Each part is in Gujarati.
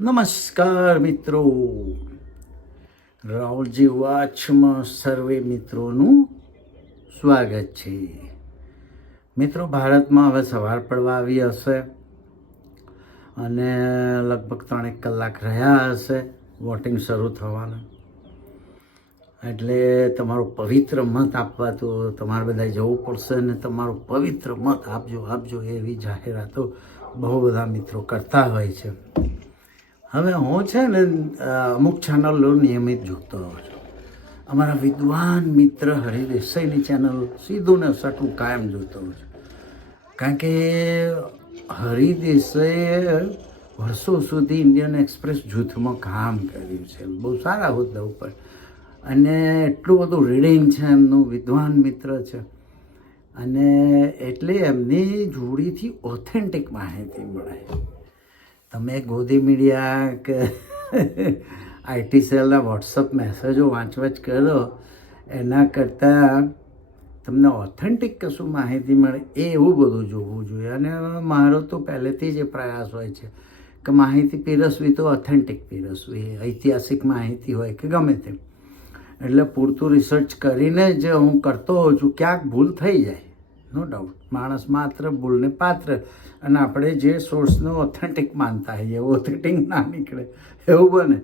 નમસ્કાર મિત્રો, રાહુલજી વાચમાં સર્વે મિત્રોનું સ્વાગત છે. મિત્રો, ભારતમાં હવે સવાર પડવા આવી હશે અને લગભગ 3 કલાક રહ્યા હશે વોટિંગ શરૂ થવાના. એટલે તમારો પવિત્ર મત આપવા તો તમારે બધાએ જવું પડશે અને તમારો પવિત્ર મત આપજો એવી જાહેરાતો બહુ બધા મિત્રો કરતા હોય છે. હવે હું છે ને અમુક ચેનલો નિયમિત જોતો હોઉં છું. અમારા વિદ્વાન મિત્ર હરિ દેસાઈની ચેનલ સીધું ને સટું કાયમ જોતો હોઉં છું. કારણ કે હરિ દેસાઈએ વર્ષો સુધી ઇન્ડિયન એક્સપ્રેસ જૂથમાં કામ કર્યું છે, બહુ સારા હોદ્દા ઉપર, અને એટલું બધું રીડિંગ છે, એમનું વિદ્વાન મિત્ર છે, અને એટલે એમની જોડીથી ઓથેન્ટિક માહિતી મળે. તમે ગોદી મીડિયા કે આઈટી સેલના વોટ્સઅપ મેસેજો વાંચવાચ કરો એના કરતાં તમને ઓથેન્ટિક કશું માહિતી મળે એવું બધું જોવું જોઈએ. અને મારો તો પહેલેથી જ એ પ્રયાસ હોય છે કે માહિતી પીરસવી તો ઓથેન્ટિક પીરસવી, ઐતિહાસિક માહિતી હોય કે ગમે તે. એટલે પૂરતું રિસર્ચ કરીને જ હું કરતો હોઉં છું. ક્યાંક ભૂલ થઈ જાય, નો ડાઉટ, માણસ માત્ર ભૂલને પાત્ર, અને આપણે જે સોર્સને ઓથેન્ટિક માનતા હોઈએ ઓથેન્ટિક ના નીકળે એવું બને.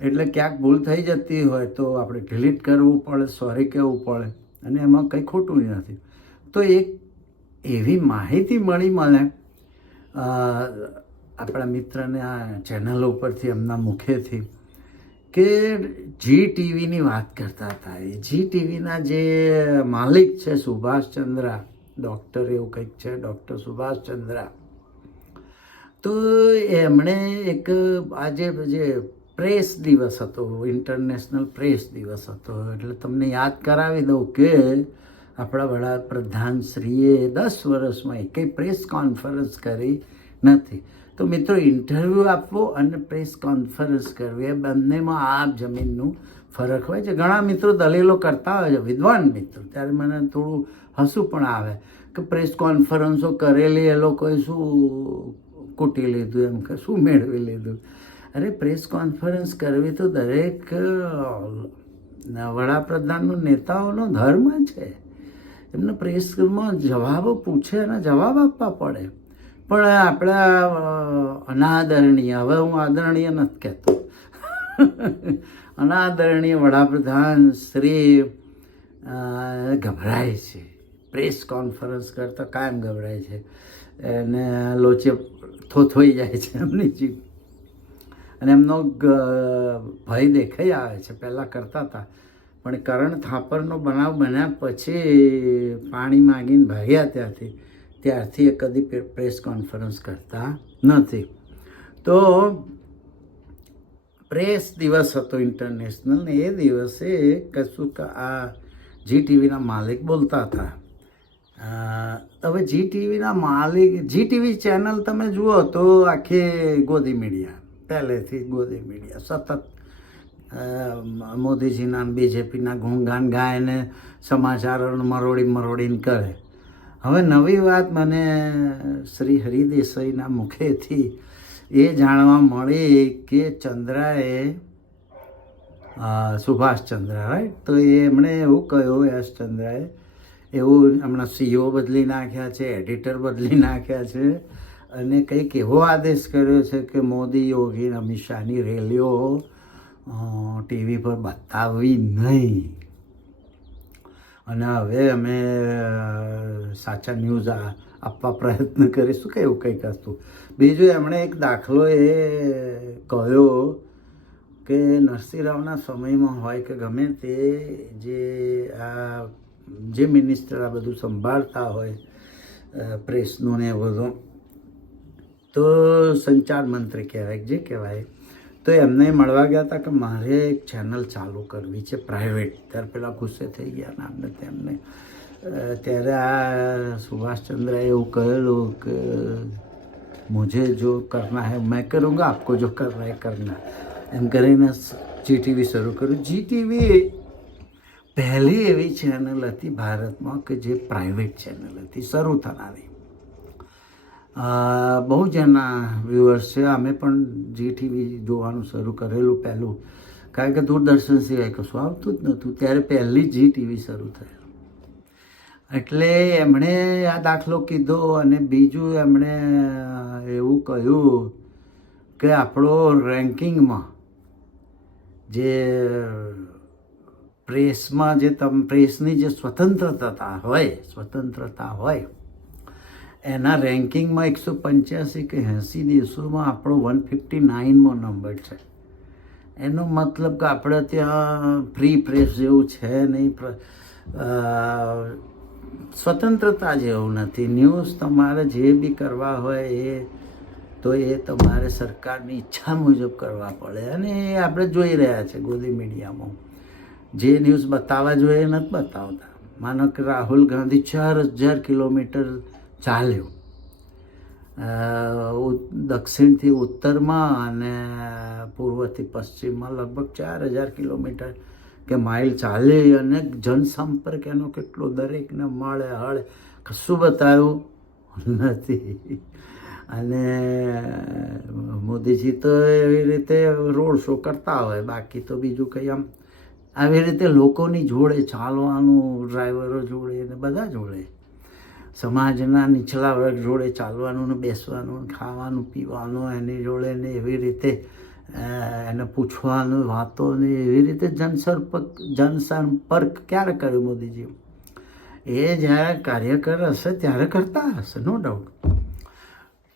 એટલે ક્યાંક ભૂલ થઈ જતી હોય તો આપણે ડિલીટ કરવું પડે, સોરી કહેવું પડે, અને એમાં કંઈ ખોટું નથી. તો એક એવી માહિતી મળી મને આપણા મિત્રને આ ચેનલ ઉપરથી, એમના મુખેથી, કે જી ટીવીની વાત કરતા હતા. એ જી ટીવીના જે માલિક છે સુભાષચંદ્રા, ડૉક્ટર એવું કંઈક છે, ડૉક્ટર સુભાષચંદ્રા, તો એમણે એક આજે જે પ્રેસ દિવસ હતો, ઇન્ટરનેશનલ પ્રેસ દિવસ હતો, એટલે તમને યાદ કરાવી દઉં કે આપણા વડાપ્રધાનશ્રીએ 10 વર્ષમાં એકેય પ્રેસ કોન્ફરન્સ કરી નથી. તો મિત્રો, ઇન્ટરવ્યૂ આપવો અને પ્રેસ કોન્ફરન્સ કરવી એ બંનેમાં આબ જમીનનું ફરક હોય છે. ઘણા મિત્રો દલીલો કરતા હોય છે, વિદ્વાન મિત્રો, ત્યારે મને થોડું હસવું પણ આવે કે પ્રેસ કોન્ફરન્સો કરેલી એ લોકોએ શું કૂટી લીધું, એમ કે શું મેળવી લીધું. અરે, પ્રેસ કોન્ફરન્સ કરવી તો દરેક વડાપ્રધાનનો, નેતાઓનો ધર્મ છે. એમને પ્રેસમાં જવાબો પૂછે અને જવાબ આપવા પડે. પણ આપણા અનાદરણીય, હવે હું આદરણીય નથી કહેતો, અનાદરણીય વડાપ્રધાન શ્રી ગભરાય છે. પ્રેસ કોન્ફરન્સ કરતાં કાયમ ગભરાય છે, અને લોચે થોથોઈ જાય છે એમની જીભ, અને એમનો ભય દેખાઈ આવે છે. પહેલાં કરતા હતા, પણ કરણ થાપરનો બનાવ બન્યા પછી પાણી માગીને ભાગ્યા ત્યારથી એ કદી પ્રેસ કોન્ફરન્સ કરતા નથી. તો પ્રેસ દિવસ હતો ઇન્ટરનેશનલ, ને એ દિવસે કશું આ જી ટીવીના માલિક બોલતા હતા. હવે જી ટીવીના માલિક, જી ટીવી ચેનલ તમે જુઓ તો આખી ગોદી મીડિયા, પહેલેથી ગોદી મીડિયા સતત મોદીજીના બીજેપીના ગુણગાન ગાયને સમાચારોને મરોડીને કરે. હવે નવી વાત મને શ્રી હરિ દેસાઈના મુખેથી એ જાણવા મળી કે ચંદ્રાએ, સુભાષચંદ્રા, રાઈટ, તો એમણે એવું કહ્યું, એસ ચંદ્રાએ એવું હમણાં સીઓ બદલી નાખ્યા છે, એડિટર બદલી નાખ્યા છે, અને કંઈક એવો આદેશ કર્યો છે કે મોદી, યોગી, અમિત શાહની રેલીઓ ટીવી પર બતાવવી નહીં. અને હવે અમે સાચા ન્યૂઝ આપવા પ્રયત્ન કરીશું કે એવું કંઈક હતું. બીજું, એમણે એક દાખલો એ કહ્યો કે નરસિંહ રાવના સમયમાં હોય કે ગમે તે જે મિનિસ્ટર આ બધું સંભાળતા હોય પ્રેસનું ને બધું, તો સંચાર મંત્રી કહેવાય, જે કહેવાય, તો એમને મળવા ગયા હતા કે મારે એક ચેનલ ચાલુ કરવી છે પ્રાઇવેટ. ત્યારે પેલા ગુસ્સે થઈ ગયા ને આમને તેમને. ત્યારે આ સુભાષચંદ્રએ એવું કહેલું કે મુझे જો કરના હૈ મેં કरूँगा, આપકો જો કરના હૈ કરના, એમ કરીને જી ટીવી શરૂ કર્યું. જી ટીવી પહેલી એવી ચેનલ હતી ભારતમાં કે જે પ્રાઇવેટ ચેનલ હતી, શરૂ થનારી. બહુ જણા વ્યુઅર્સ છે. અમે પણ જી ટીવી જોવાનું શરૂ કરેલું પહેલું, કારણ કે દૂરદર્શન સિવાય કશું આવતું જ નહોતું. ત્યારે પહેલી જી ટીવી શરૂ થયેલું, એટલે એમણે આ દાખલો કીધો. અને બીજું એમણે એવું કહ્યું કે આપણો રેન્કિંગમાં જે પ્રેસમાં જે પ્રેસની જે સ્વતંત્રતા હોય એના રેન્કિંગમાં 185 કે 80 દેશોમાં આપણો 159મો નંબર છે. એનો મતલબ કે આપણે ત્યાં ફ્રી પ્રેસ જેવું છે નહીં, સ્વતંત્રતા જેવું નથી. ન્યૂઝ તમારે જે બી કરવા હોય એ તમારે સરકારની ઈચ્છા મુજબ કરવા પડે. અને એ આપણે જોઈ રહ્યા છે ગોદી મીડિયામાં જે ન્યૂઝ બતાવવા જોઈએ નથી બતાવતા. માનો કે રાહુલ ગાંધી 4000 કિલોમીટર ચાલ્યો દક્ષિણથી ઉત્તરમાં અને પૂર્વથી પશ્ચિમમાં લગભગ 4000 કિલોમીટર કે માઇલ ચાલી, અને જનસંપર્ક એનો કેટલો દરેકને મળે હળે કશું બતાવ્યું નથી. અને મોદીજી તો એવી રીતે રોડ શો કરતા હોય, બાકી તો બીજું કંઈ આમ આવી રીતે લોકોની જોડે ચાલવાનું, ડ્રાઈવરો જોડે ને બધા જોડે, સમાજના નીચલા વર્ગ જોડે ચાલવાનું ને બેસવાનું, ખાવાનું પીવાનું એની જોડે ને એવી રીતે એને પૂછવાનું વાતો ને એવી રીતે જનસંપર્ક ક્યારે કર્યું મોદીજી? એ જ્યારે કાર્યકર હશે ત્યારે કરતા હશે, નો ડાઉટ.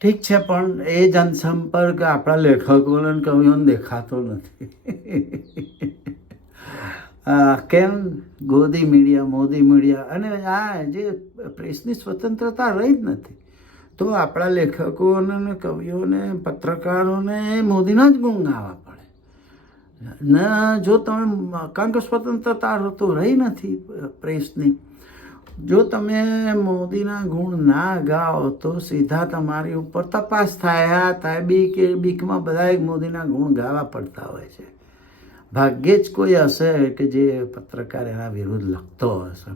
ઠીક છે, પણ એ જનસંપર્ક આપણા લેખકોને કવિઓને દેખાતો નથી. કેમ? મોદી મીડિયા અને આ જે પ્રેસની સ્વતંત્રતા રહી જ નથી. તો આપણા લેખકોને કવિઓને પત્રકારોને મોદીના જ ગુણ ગાવા પડે ને. જો તમે, કારણ કે સ્વતંત્રતા તો રહી નથી પ્રેસની. જો તમે મોદીના ગુણ ના ગાઓ તો સીધા તમારી ઉપર તપાસ થાય. બીકમાં બધા મોદીના ગુણ ગાવા પડતા હોય છે. ભાગ્યે જ કોઈ હશે કે જે પત્રકાર એના વિરુદ્ધ લખતો હશે,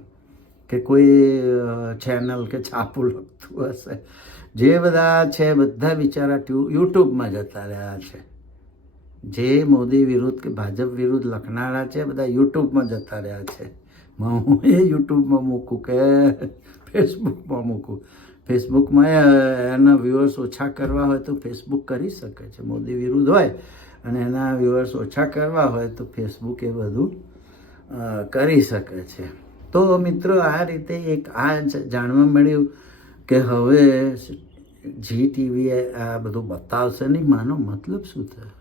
કે કોઈ ચેનલ કે છાપું લખતું હશે. જે બધા છે બધા બિચારા યુટ્યુબમાં જતા રહ્યા છે. જે મોદી વિરુદ્ધ કે ભાજપ વિરુદ્ધ લખનારા છે બધા યુટ્યુબમાં જતા રહ્યા છે. હું એ યુટ્યુબમાં મૂકું કે ફેસબુકમાં મૂકું? ફેસબુકમાં એના વ્યુઅર્સ ઓછા કરવા હોય તો ફેસબુક કરી શકે છે. મોદી વિરુદ્ધ હોય અને એના વ્યુઅર્સ ઓછા કરવા હોય તો ફેસબુક એ બધું કરી શકે છે. તો મિત્રો, આ રીતે એક આ જાણવા મળ્યું કે હવે જી ટીવી આ બધું બતાવશે નહીં. માનો મતલબ શું થાય?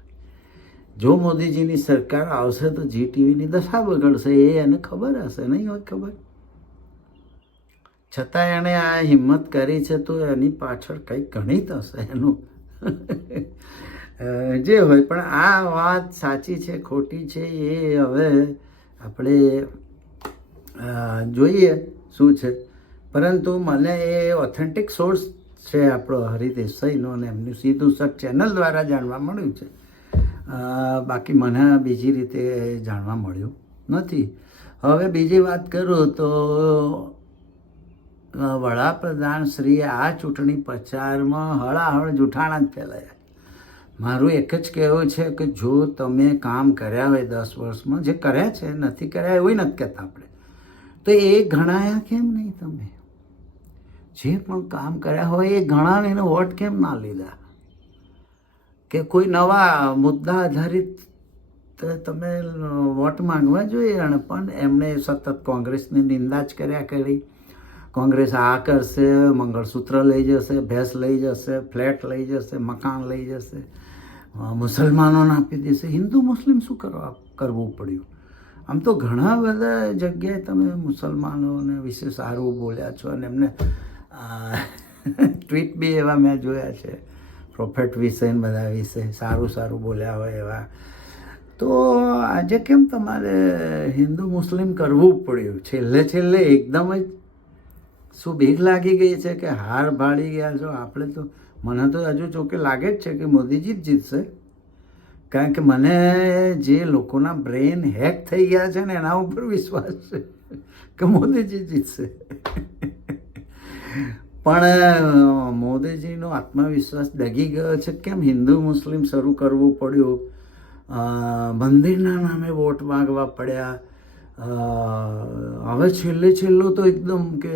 જો મોદીજીની સરકાર આવશે તો જી ટીવીની દશા બગડશે. એ એને ખબર હશે, નહીં હોય ખબર? છતાં એણે આ હિંમત કરી છે તો એની પાછળ કંઈક ગણિત હશે એનું. જે હોય, પણ આ વાત સાચી છે ખોટી છે એ હવે આપણે જોઈએ શું છે. પરંતુ મને એ ઓથેન્ટિક સોર્સ છે આપણો હરિ દેસાઈનો, અને એમનું સીધું સચ ચેનલ દ્વારા જાણવા મળ્યું છે. બાકી મને બીજી રીતે જાણવા મળ્યું નથી. હવે બીજી વાત કરું તો વડાપ્રધાન શ્રીએ આ ચૂંટણી પ્રચારમાં હળાહળ જૂઠાણા જ ફેલાયા. મારું એક જ કહેવું છે કે જો તમે કામ કર્યા હોય 10 વર્ષમાં, જે કર્યા છે, નથી કર્યા એવું નથી કહેતા આપણે, તો એ ગણાયા કેમ નહીં? તમે જે પણ કામ કર્યા હોય એ ગણાવીને વોટ કેમ ના લીધા? કે કોઈ નવા મુદ્દા આધારિત તમે વોટ માંગવા જોઈએ. અને પણ એમણે સતત કોંગ્રેસની નિંદા જ કર્યા કરી. કોંગ્રેસ આ કરશે, મંગળસૂત્ર લઈ જશે, ભેંસ લઈ જશે, ફ્લેટ લઈ જશે, મકાન લઈ જશે, મુસલમાનોને આપી દેશે. હિન્દુ મુસ્લિમ શું કરવું પડ્યું? આમ તો ઘણા બધા જગ્યાએ તમે મુસલમાનોને વિશે સારું બોલ્યા છો, અને એમને ટ્વીટ બી એવા મેં જોયા છે પ્રોફેટ વિશે ને બધા વિશે સારું બોલ્યા હોય એવા. તો આજે કેમ તમારે હિન્દુ મુસ્લિમ કરવું પડ્યું? છેલ્લે એકદમ જ શું બીક લાગી ગઈ છે કે હાર ભાળી ગયા છો? આપણે તો, મને તો હજુ ચોકે લાગે જ છે કે મોદીજી જ જીતશે. કારણ કે મને જે લોકોના બ્રેન હેક થઈ ગયા છે ને એના ઉપર વિશ્વાસ છે કે મોદીજી જીતશે. પણ મોદીજીનો આત્મવિશ્વાસ ડગી ગયો છે. કેમ હિન્દુ મુસ્લિમ શરૂ કરવું પડ્યું, મંદિરના નામે વોટ માંગવા પડ્યા. હવે છેલ્લો તો એકદમ કે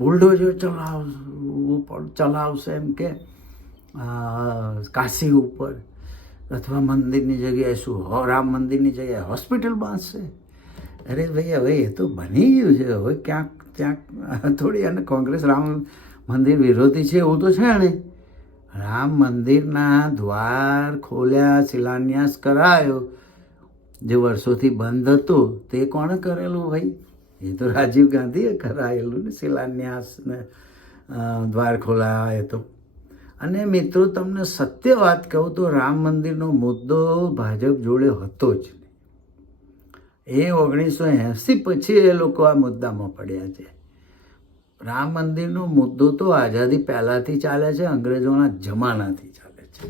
બુલડોઝર ચલાવશે એમ કે કાશી ઉપર, અથવા મંદિરની જગ્યાએ રામ મંદિરની જગ્યાએ હોસ્પિટલ બાંધશે. અરે ભાઈ, હવે એ તો બની ગયું છે. હવે ક્યાંક થોડી, અને કોંગ્રેસ રામ મંદિર વિરોધી છે એવું તો છે ને. રામ મંદિરના દ્વાર ખોલ્યા, શિલાન્યાસ કરાયો, જે વર્ષોથી બંધ હતું તે કોણે કરેલું ભાઈ? એ તો રાજીવ ગાંધીએ કરાયેલું ને, શિલાન્યાસ ને દ્વાર ખોલાય તો. અને મિત્રો, તમને સત્ય વાત કહું તો રામ મંદિરનો મુદ્દો ભાજપ જોડે હતો જ. એ 1980 પછી એ લોકો આ મુદ્દામાં પડ્યા છે. રામ મંદિરનો મુદ્દો તો આઝાદી પહેલાંથી ચાલે છે, અંગ્રેજોના જમાનાથી ચાલે છે.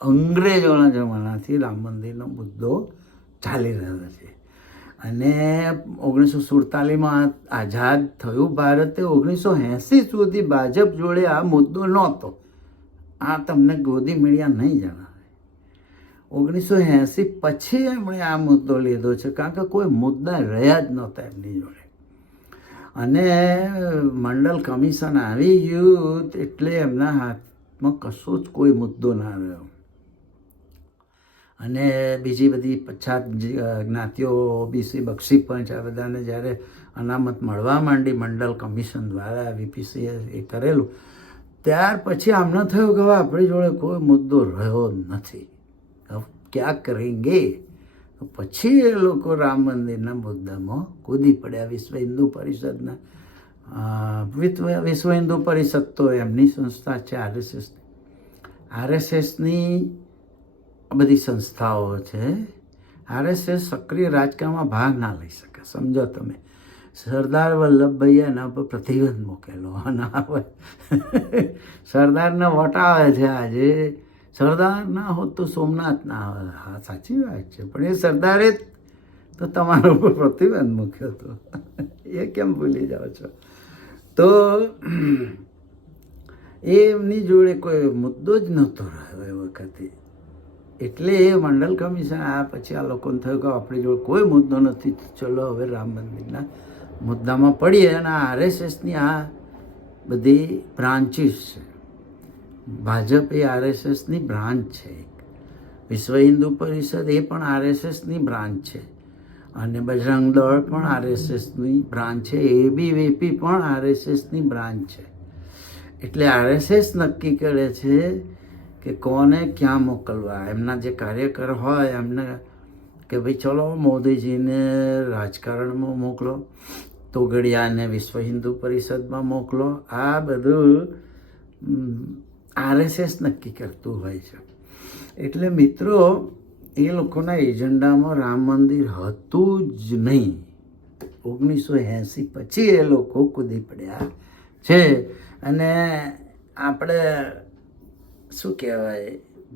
અંગ્રેજોના જમાનાથી રામ મંદિરનો મુદ્દો ચાલી રહ્યો છે. અને 1947માં આઝાદ થયું ભારતે. 1980 સુધી ભાજપ જોડે આ મુદ્દો નહોતો. આ તમને ગોદી મીડિયા નહીં જણાવે. 1980 પછી એમણે આ મુદ્દો લીધો છે, કારણ કે કોઈ મુદ્દા રહ્યા જ નહોતા એમની જોડે. અને મંડળ કમિશન આવી ગયું એટલે એમના હાથમાં કશો જ કોઈ મુદ્દો ના રહ્યો. અને બીજી બધી પછાત જ્ઞાતિઓ, ઓબીસી, બક્ષી પંચ, આ બધાને જ્યારે અનામત મળવા માંડી મંડળ કમિશન દ્વારા, વીપીસીએ એ કરેલું, ત્યાર પછી આમને થયું કે હવે આપણી જોડે કોઈ મુદ્દો રહ્યો નથી, ક્યાં કરેંગે. પછી એ લોકો રામ મંદિરના મુદ્દામાં કૂદી પડ્યા. વિશ્વ હિન્દુ પરિષદના, વિશ્વ હિન્દુ પરિષદ તો એમની સંસ્થા છે, આરએસએસની બધી સંસ્થાઓ છે. આરએસએસ સક્રિય રાજકારણમાં ભાગ ના લઈ શકે, સમજો તમે. સરદાર વલ્લભભાઈએ એના પર પ્રતિબંધ મૂકેલો. સરદારને વટાવે છે આજે. સરદાર ના હોત તો સોમનાથ ના આવે. હા, સાચી વાત છે, પણ એ સરદારે તો તમારા ઉપર પ્રતિબંધ મૂક્યો હતો. એ કેમ ભૂલી જાઓ છો? તો એમની જોડે કોઈ મુદ્દો જ નહોતો રહ્યો એ વખતે. એટલે એ મંડળ કમિશન આ પછી આ લોકોને થયું કે આપણી જોડે કોઈ મુદ્દો નથી, ચલો હવે રામ મંદિરના મુદ્દામાં પડીએ. અને આરએસએસની આ બધી બ્રાન્ચીસ છે. ભાજપ એ આરએસએસની બ્રાન્ચ છે. વિશ્વ હિન્દુ પરિષદ એ પણ આરએસએસની બ્રાન્ચ છે. અને બજરંગ દળ પણ આરએસએસની બ્રાન્ચ છે. એબીવીપી પણ આરએસએસની બ્રાન્ચ છે. એટલે આરએસએસ નક્કી કરે છે કે કોને ક્યાં મોકલવા. એમના જે કાર્યકર હોય એમને કે ભાઈ ચલો મોદીજીને રાજકારણમાં મોકલો, તોગડિયાને વિશ્વ હિન્દુ પરિષદમાં મોકલો. આ બધું આરએસએસ નક્કી કરતું હોય છે. એટલે મિત્રો, એ લોકોના એજન્ડામાં રામ મંદિર હતું જ નહીં. 1980 પછી એ લોકો કૂદી પડ્યા છે. અને આપણે શું કહેવાય,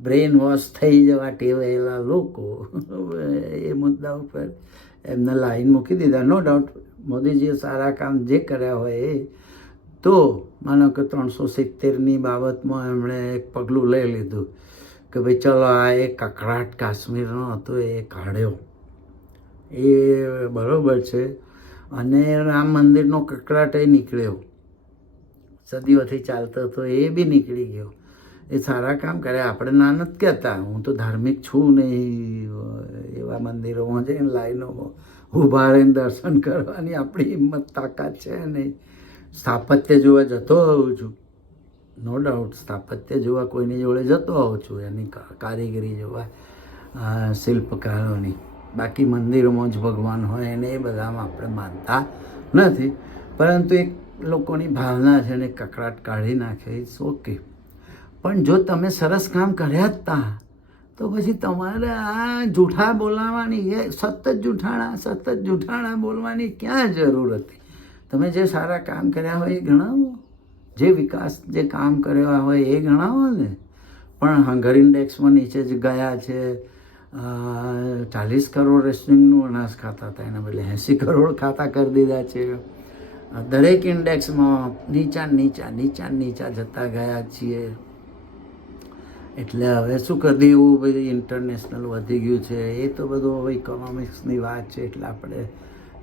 બ્રેન વોશ થઈ જવા ટેવાયેલા લોકો એ મુદ્દા ઉપર એમને લાઈન મૂકી દીધા. નો ડાઉટ મોદીજીએ સારા કામ જે કર્યા હોય એ, તો માનો કે 370ની બાબતમાં એમણે એક પગલું લઈ લીધું કે ભાઈ ચલો આ એક કકળાટ કાશ્મીરનો હતો એ કાઢ્યો, એ બરાબર છે. અને રામ મંદિરનો કકળાટ એ નીકળ્યો, સદીઓથી ચાલતો હતો એ બી નીકળી ગયો. એ સારા કામ કર્યા. આપણે ના નથી કહેતા, હું તો ધાર્મિક છું નહીં. એવા મંદિરોમાં જઈને લાઈનોમાં ઊભા રહીને દર્શન કરવાની આપણી હિંમત તાકાત છે નહીં. સ્થાપત્ય જોવા જતો હોઉં છું, નો ડાઉટ સ્થાપત્ય જોવા કોઈની જોડે જતો હોઉં છું, એની કારીગરી જોવા, શિલ્પકારોની. બાકી મંદિરોમાં જ ભગવાન હોય એને એ બધામાં આપણે માનતા નથી. પરંતુ એક લોકોની ભાવના છે ને કકળાટ કાઢી નાખે, ઇટ્સ ઓકે. પણ જો તમે સરસ કામ કર્યા જ તા, તો પછી તમારે આ જૂઠા બોલાવવાની, એ સતત જૂઠાણા બોલવાની ક્યાં જરૂર હતી? તમે જે સારા કામ કર્યા હોય એ ગણાવો, જે વિકાસ જે કામ કર્યા હોય એ ગણાવો ને. પણ હંગર ઇન્ડેક્સમાં નીચે જ ગયા છે. 40 કરોડ રેશનિંગનું અનાજ ખાતા હતા, એના બદલે 80 કરોડ ખાતા કરી દીધા છે. દરેક ઇન્ડેક્સમાં નીચા જતા ગયા છીએ. એટલે હવે શું કરી દેવું, ભાઈ ઇન્ટરનેશનલ વધી ગયું છે, એ તો બધું હવે ઇકોનોમિક્સની વાત છે, એટલે આપણે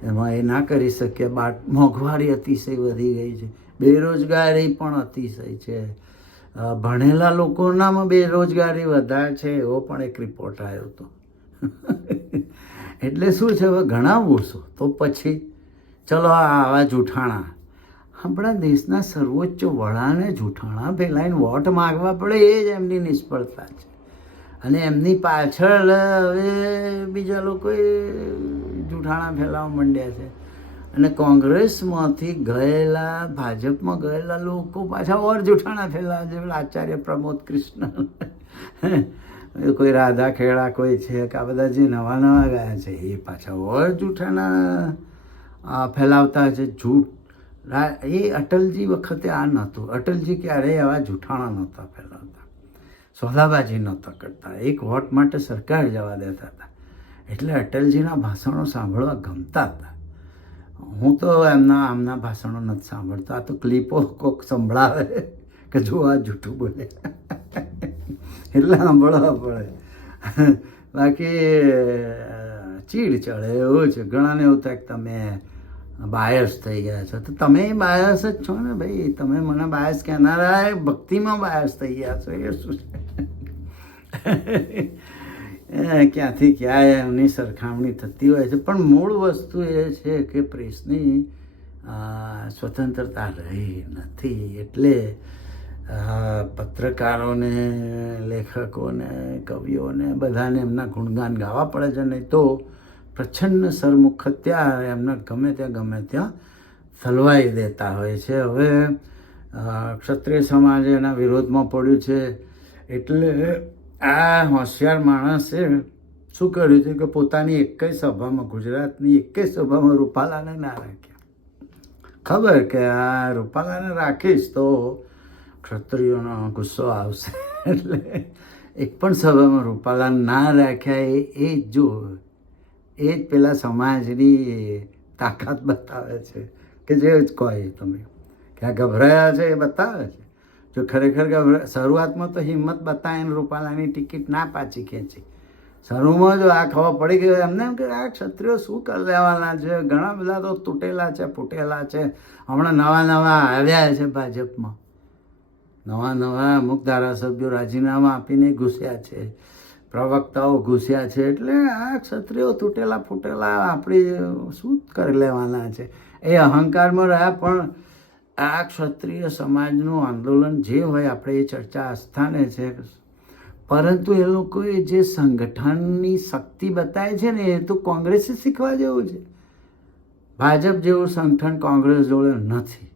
એમાં એ ના કરી શકીએ. મોંઘવારી અતિશય વધી ગઈ છે, બેરોજગારી પણ અતિશય છે, ભણેલા લોકોનામાં બેરોજગારી વધારે છે, એવો પણ એક રિપોર્ટ આવ્યો હતો. એટલે શું છે, હવે ગણાવવું શું, તો પછી ચલો આવા જૂઠાણા આપણા દેશના સર્વોચ્ચ વડાને જૂઠાણા ફેલાઈને વોટ માગવા પડે, એ જ એમની નિષ્ફળતા છે. અને એમની પાછળ હવે બીજા લોકોએ જૂઠાણા ફેલાવવા માંડ્યા છે. અને કોંગ્રેસમાંથી ગયેલા, ભાજપમાં ગયેલા લોકો પાછા ઓર જૂઠાણા ફેલાવે છે. આચાર્ય પ્રમોદ કૃષ્ણ, કોઈ રાધા ખેડા કોઈ છે કે આ બધા જે નવા ગયા છે, એ પાછા ઓર જૂઠાણા ફેલાવતા છે. જૂઠ એ અટલજી વખતે આ નહોતું. અટલજી ક્યારેય આવા જૂઠાણા નહોતા ફેલાવતા, સોદાબાજી નહોતા કરતા, એક વોટ માટે સરકાર જવા દેતા હતા. એટલે અટલજીના ભાષણો સાંભળવા ગમતા હતા. હું તો આમના ભાષણો નથી સાંભળતો, આ તો ક્લિપો કોક સંભળાવે કે જો આ જૂઠું બોલે એટલે સાંભળવા પડે. બાકી ચીડ ચડે એવું છે. ઘણાને એવું થાય કે તમે બાયસ થઈ ગયા છો, તો તમે બાયસ જ છો ને ભાઈ. તમે મને બાયસ કહેનારા ભક્તિમાં બાયસ થઈ ગયા છો, એ શું છે? ક્યાંથી ક્યાંય એમની સરખામણી થતી હોય છે. પણ મૂળ વસ્તુ એ છે કે પ્રેસની સ્વતંત્રતા રહી નથી. એટલે પત્રકારોને, લેખકોને, કવિઓને બધાને એમના ગુણગાન ગાવા પડે છે, નહીં તો પ્રચ્છન્ન સરમુખત્યા એમને ગમે ત્યાં થલવાઈ દેતા હોય છે. હવે ક્ષત્રિય સમાજ એના વિરોધમાં પડ્યું છે. એટલે આ હોશિયાર માણસે શું કર્યું છે કે પોતાની એકેય સભામાં, ગુજરાતની એકેય સભામાં રૂપાલાને ના રાખ્યા. ખબર કે આ રૂપાલાને રાખીશ તો ક્ષત્રિયોનો ગુસ્સો આવશે, એટલે એક પણ સભામાં રૂપાલાને ના રાખ્યા. એ જ જો એ જ પેલા સમાજની તાકાત બતાવે છે કે જે જ કહો તમે કે આ ગભરાયા છે એ બતાવે છે. જો ખરેખર શરૂઆતમાં તો હિંમત બતાવીને રૂપાલાની ટિકિટ ના પાછી ખેંચી. શરૂમાં જો આ ખબર પડી ગયો એમને એમ કે આ ક્ષત્રિયો શું કરી લેવાના છે, ઘણા બધા તો તૂટેલા છે, ફૂટેલા છે, હમણાં નવા આવ્યા છે ભાજપમાં, નવા અમુક ધારાસભ્યો રાજીનામા આપીને ઘૂસ્યા છે, પ્રવક્તાઓ ઘૂસ્યા છે. એટલે આ ક્ષત્રિયો તૂટેલા ફૂટેલા આપણી શું કરી લેવાના છે, એ અહંકારમાં રહ્યા. પણ આ ક્ષત્રિય સમાજનું આંદોલન જે હોય, આપણે એ ચર્ચા આસ્થાને છે. પરંતુ એ લોકોએ જે સંગઠનની શક્તિ બતાવી છે ને, એ તો કોંગ્રેસે શીખવા જેવું છે. ભાજપ જેવું સંગઠન કોંગ્રેસ જોડે નથી.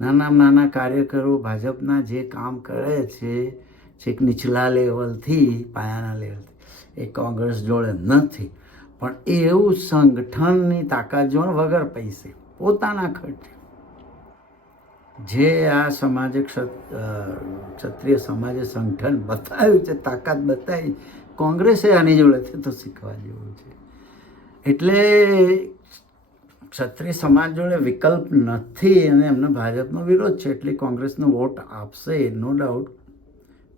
નાના કાર્યકરો ભાજપના જે કામ કરે છે, છેક નીચલા લેવલથી, પાયાના લેવલથી, એ કોંગ્રેસ જોડે નથી. પણ એવું સંગઠનની તાકાત જોડે વગર પૈસે પોતાના ખર્ચે જે આ સમાજે ક્ષત્રિય સમાજે સંગઠન બતાવ્યું છે, તાકાત બતાવી, કોંગ્રેસે આની જોડેથી તો શીખવા જેવું છે. એટલે ક્ષત્રિય સમાજ જોડે વિકલ્પ નથી અને એમને ભાજપનો વિરોધ છે, એટલે કોંગ્રેસનો વોટ આપશે, નો ડાઉટ.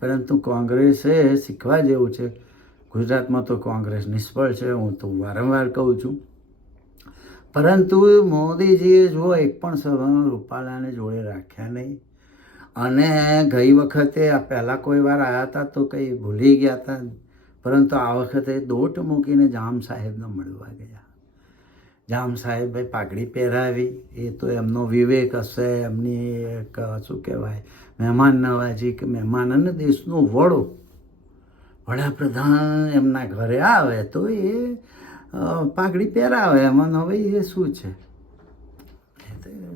પરંતુ કોંગ્રેસે શીખવા જેવું છે. ગુજરાતમાં તો કોંગ્રેસ નિષ્ફળ છે, હું તો વારંવાર કહું છું. પરંતુ મોદીજીએ જો એક પણ સભામાં રૂપાલાને જોડે રાખ્યા નહીં. અને ગઈ વખતે પહેલાં કોઈ વાર આવ્યા હતા તો કંઈ ભૂલી ગયા હતા, પરંતુ આ વખતે દોટ મૂકીને જામ સાહેબને મળવા ગયા. જામ સાહેબે પાઘડી પહેરાવી, એ તો એમનો વિવેક હશે, એમની એક શું કહેવાય મહેમાન નવાજી કે મહેમાન, અને દેશનો વડાપ્રધાન એમના ઘરે આવે તો એ પાઘડી પહેરાવે. એમાં હવે એ શું છે,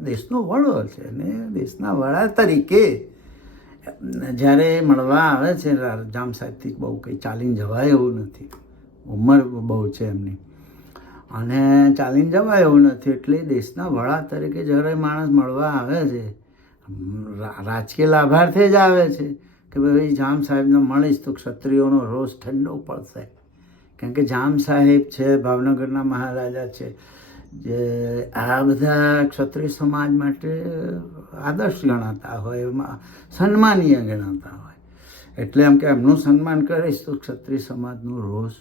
દેશનો વડો છે ને દેશના વડા તરીકે જ્યારે મળવા આવે છે જામ સાહેબથી બહુ કંઈ ચાલીને જવાય એવું નથી, ઉંમર બહુ છે એમની અને ચાલીને જવાય એવું નથી. એટલે દેશના વડા તરીકે જ્યારે માણસ મળવા આવે છે, રાજકીય લાભાર્થે જ આવે છે કે ભાઈ જામ સાહેબને મળીશ તો ક્ષત્રિયોનો રોષ ઠંડો પડશે. કારણ કે જામ સાહેબ છે, ભાવનગરના મહારાજા છે, જે આ બધા ક્ષત્રિય સમાજ માટે આદર્શ ગણાતા હોય, એમાં સન્માનીય ગણાતા હોય. એટલે એમ કે એમનું સન્માન કરીશ તો ક્ષત્રિય સમાજનો રોષ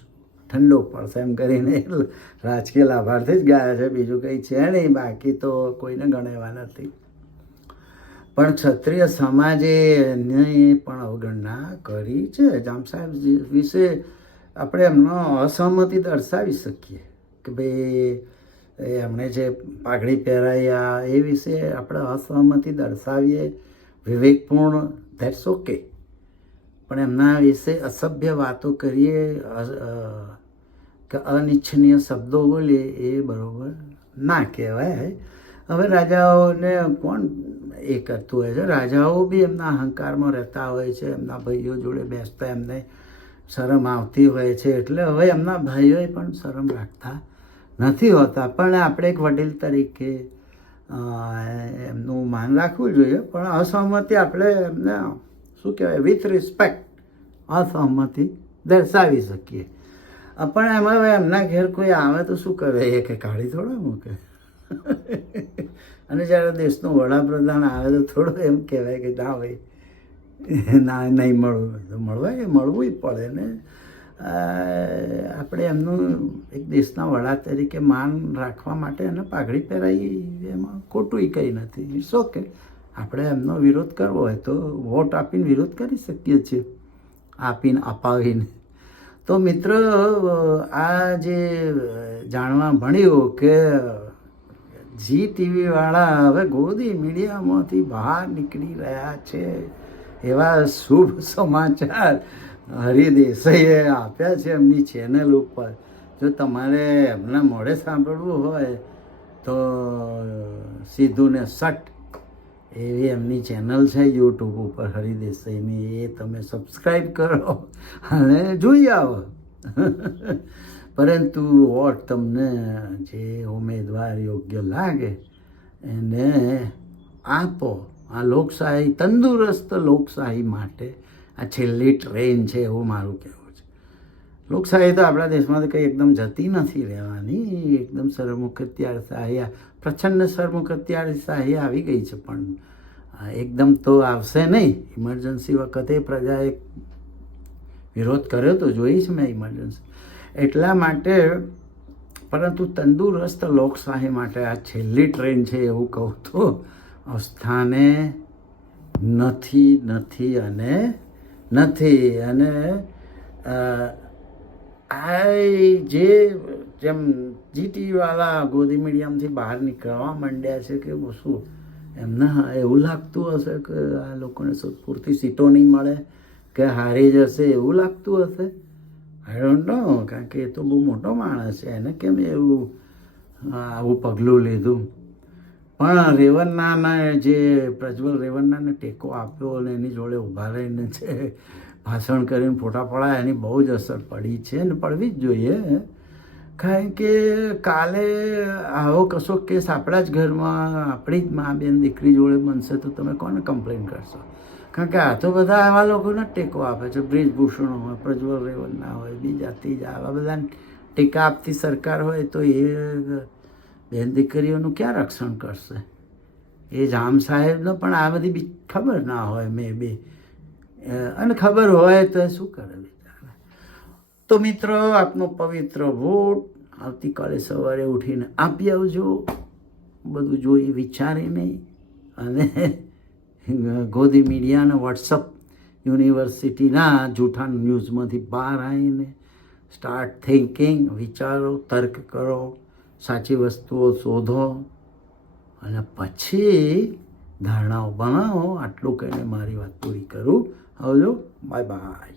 ઠંડો પડશે એમ કરીને રાજકીય લાભાર્થી જ ગયા છે, બીજું કંઈ છે નહીં, બાકી તો કોઈને ગણેવા નથી. પણ ક્ષત્રિય સમાજે એની પણ અવગણના કરી છે. જામ સાહેબ વિશે આપણે એમનો અસહમતિ દર્શાવી શકીએ કે ભાઈ એમણે જે પાઘડી પહેરાયા એ વિશે આપણે અસહમતિ દર્શાવીએ, વિવેકપૂર્ણ, ધેટ્સ ઓકે. પણ એમના વિશે અસભ્ય વાતો કરીએ કે અનિચ્છનીય શબ્દો બોલીએ એ બરાબર ના કહેવાય. હવે રાજાઓને કોણ એ કરતું હોય છે? રાજાઓ બી એમના અહંકારમાં રહેતા હોય છે, એમના ભાઈઓ જોડે બેસતા એમને શરમ આવતી હોય છે, એટલે હવે એમના ભાઈઓએ પણ શરમ રાખતા નથી હોતા. પણ આપણે એક વડીલ તરીકે એમનું માન રાખવું જોઈએ, પણ અસહમતિ આપણે એમને શું કહેવાય, વિથ રિસ્પેક્ટ અસહમતિ દર્શાવી શકીએ. પણ એમાં એમના ઘેર કોઈ આવે તો શું કરે, એ કે કાઢી થોડા મૂકે. અને જ્યારે દેશનો વડાપ્રધાન આવે તો થોડો એમ કહેવાય કે ના ભાઈ ના નહીં મળવું, તો મળવું પડે ને. આપણે એમનું એક દેશના વડા તરીકે માન રાખવા માટે એને પાઘડી પહેરાવી, એમાં ખોટું કંઈ નથી. It's okay. આપણે એમનો વિરોધ કરવો હોય તો વોટ આપીને વિરોધ કરી શકીએ છીએ, અપાવીને. તો મિત્ર, આ જે જાણવા મળ્યું કે જી ટીવીવાળા હવે ગોદી મીડિયામાંથી બહાર નીકળી રહ્યા છે, એવા શુભ સમાચાર હરિ દેસાઈએ આપ્યા છે એમની ચેનલ ઉપર. જો તમારે એમના મોઢે સાંભળવું હોય તો સીધું ને સટ એવી એમની ચેનલ છે યુટ્યુબ ઉપર હરિ દેસાઈની, એ તમે સબસ્ક્રાઈબ કરો અને જોઈ આવો. પરંતુ વોટ તમને જે ઉમેદવાર યોગ્ય લાગે એને આપો. આ લોકશાહી, તંદુરસ્ત લોકશાહી માટે આ છેલ્લી ટ્રેન છે એવું મારું કહેવું છે. લોકશાહી તો આપણા દેશમાં કંઈ એકદમ જતી નથી રહેવાની, એકદમ સરમુખત્યારશાહી, પ્રચંડ સરમુખત્યારશાહી આવી ગઈ છે, પણ એકદમ તો આવશે નહીં. ઇમરજન્સી વખતે પ્રજાએ વિરોધ કર્યો તો જોઈ છે મેં ઇમરજન્સી, એટલા માટે. પરંતુ તંદુરસ્ત લોકશાહી માટે આ છેલ્લી ટ્રેન છે એવું કહું તો સ્થાને નથી. અને આ જેમ જીટીવાળા ગોદી મીડિયમથી બહાર નીકળવા માંડ્યા છે કે શું એમને એવું લાગતું હશે કે આ લોકોને પૂરતી સીટો નહીં મળે કે હારી જશે, એવું લાગતું હશે? I don't know. કારણ કે એ તો બહુ મોટો માણસ છે, એને કેમ એવું આવું પગલું લીધું? પણ રેવન્નાને જે પ્રજ્વલ રેવન્નાને ટેકો આપ્યો અને એની જોડે ઊભા રહીને છે ભાષણ કરીને ફોટા પડાયા, એની બહુ જ અસર પડી છે ને પડવી જ જોઈએ. કારણ કે કાલે આવો કશો કેસ આપણા જ ઘરમાં આપણી જ મા બેન દીકરી જોડે બનશે તો તમે કોને કમ્પ્લેન કરશો? કારણ કે આ તો બધા આવા લોકોને ટેકો આપે છે. બ્રિજભૂષણ હોય, પ્રજ્વલ રેવન્ના હોય, બીજા ત્રીજા, આવા બધાને ટેકા આપતી સરકાર હોય તો એ બેન દીકરીઓનું ક્યાં રક્ષણ કરશે? એ જામ સાહેબનો પણ આ બધી ખબર ના હોય મે બી, અને ખબર હોય તો શું કરે બિચારા. તો મિત્રો, આપનો પવિત્ર વોટ આવતીકાલે સવારે ઉઠીને આપી આવજો, બધું જોઈ વિચારીને. અને ગોદી મીડિયા અને વોટ્સઅપ યુનિવર્સિટીના જૂઠા ન્યૂઝમાંથી બહાર આવીને સ્ટાર્ટ થિંકિંગ, વિચારો, તર્ક કરો, સાચી વસ્તુઓ શોધો અને પછી ધારણાઓ બનાવો. આટલું કહીને મારી વાત પૂરી કરું. આવજો, બાય બાય.